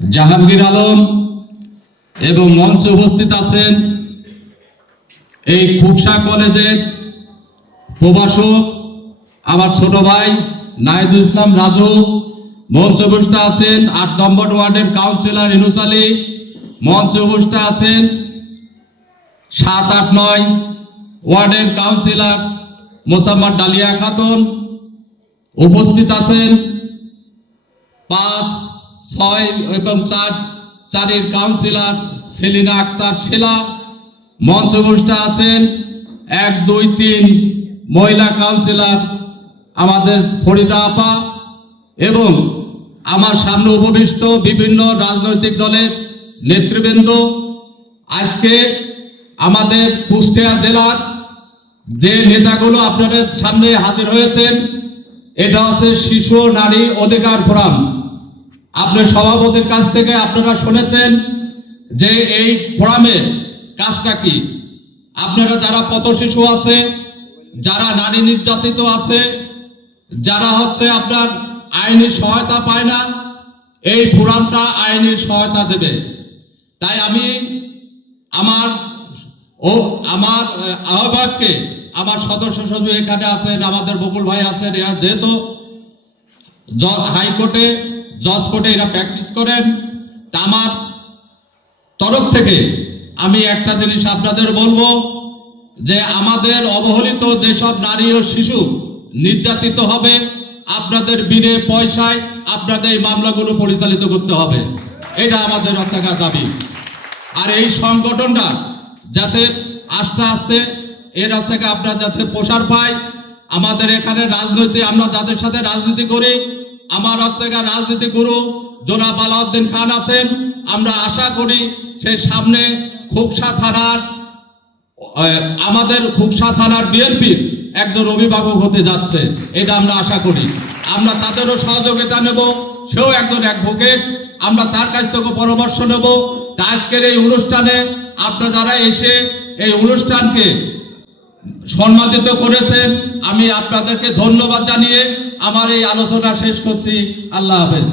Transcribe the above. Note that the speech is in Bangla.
জাহাঙ্গীর আলম এবং মঞ্চে উপস্থিত আছেন এই খুকসা কলেজের প্রভাষক আমার ছোট ভাই নাহিদুল ইসলাম রাজু। মঞ্চে উপস্থিত আছেন ৮ নম্বর ওয়ার্ডের কাউন্সিলর ইনুস আলী। মঞ্চে উপস্থিত আছেন ৭, ৮, ৯ ওয়ার্ডের কাউন্সিলর মোসাম্মদ ডালিয়া খাতুন। উপস্থিত আছেন ৫, ৬ এবং ৪ কাউন্সিলর সেলিনা আক্তার শিলা। মঞ্চে উপস্থিত আছেন ১, ২, ৩ মহিলা কাউন্সিলর আমাদের ফরিদা আপা এবং আমার সামনে উপবিষ্ট বিভিন্ন রাজনৈতিক দলের নেতৃবৃন্দ। আজকে আমাদের কুষ্টিয়া জেলার যে নেতাগুলো আপনাদের সামনে হাজির হয়েছেন, এটা হচ্ছে শিশু ও নারী অধিকার ফোরাম। আপনার সভাপতির কাছ থেকে আপনারা শুনেছেন যে এই ফোরামের কাজটা কি। আপনারা যারা পথ শিশু আছে, যারা নারী নির্যাতিত আছে, যারা হচ্ছে আপনার আইনি সহায়তা পায় না, এই ফোরামটা আইনি সহায়তা দেবে। তাই আমি আমার আহ্বায়ককে, আমার সদস্য সচিব এখানে আছেন, আমাদের বকুল ভাই আছেন, এরা যেহেতু হাইকোর্টে জজ কোর্টে এরা প্র্যাকটিস করেন, তা আমার তরফ থেকে আমি একটা জিনিস আপনাদের বলবো যে আমাদের অবহেলিত যেসব নারী ও শিশু নির্যাতিত হবে, আপনাদের বিনে পয়সায় আপনাদের এই মামলাগুলো পরিচালিত করতে হবে। এটা আমাদের অর্থাৎ দাবি। আর এই সংগঠনটা যাতে আস্তে আস্তে এর থেকে আপনারা যাতে প্রসার পায়। আমাদের এখানে রাজনৈতিক, আমরা যাদের সাথে রাজনীতি করি, আমার রাজনীতি গুরু জনাব আলাউদ্দিন খান আছেন। আমরা আশা করি সে সামনে খুকসা থানার আমাদের খুকসা থানার বিএনপির একজন অভিভাবক হতে যাচ্ছে, এটা আমরা আশা করি। আমরা তাদেরও সহযোগিতা নেব, সেও একজন অ্যাডভোকেট, আমরা তার কাছ থেকে পরামর্শ নেব। আজকের এই অনুষ্ঠানে আপনারা যারা এসে এই অনুষ্ঠানকে সম্মানিত করেছেন, আমি আপনাদেরকে ধন্যবাদ জানিয়ে আমার এই আলোচনা শেষ করছি। আল্লাহ হাফেজ।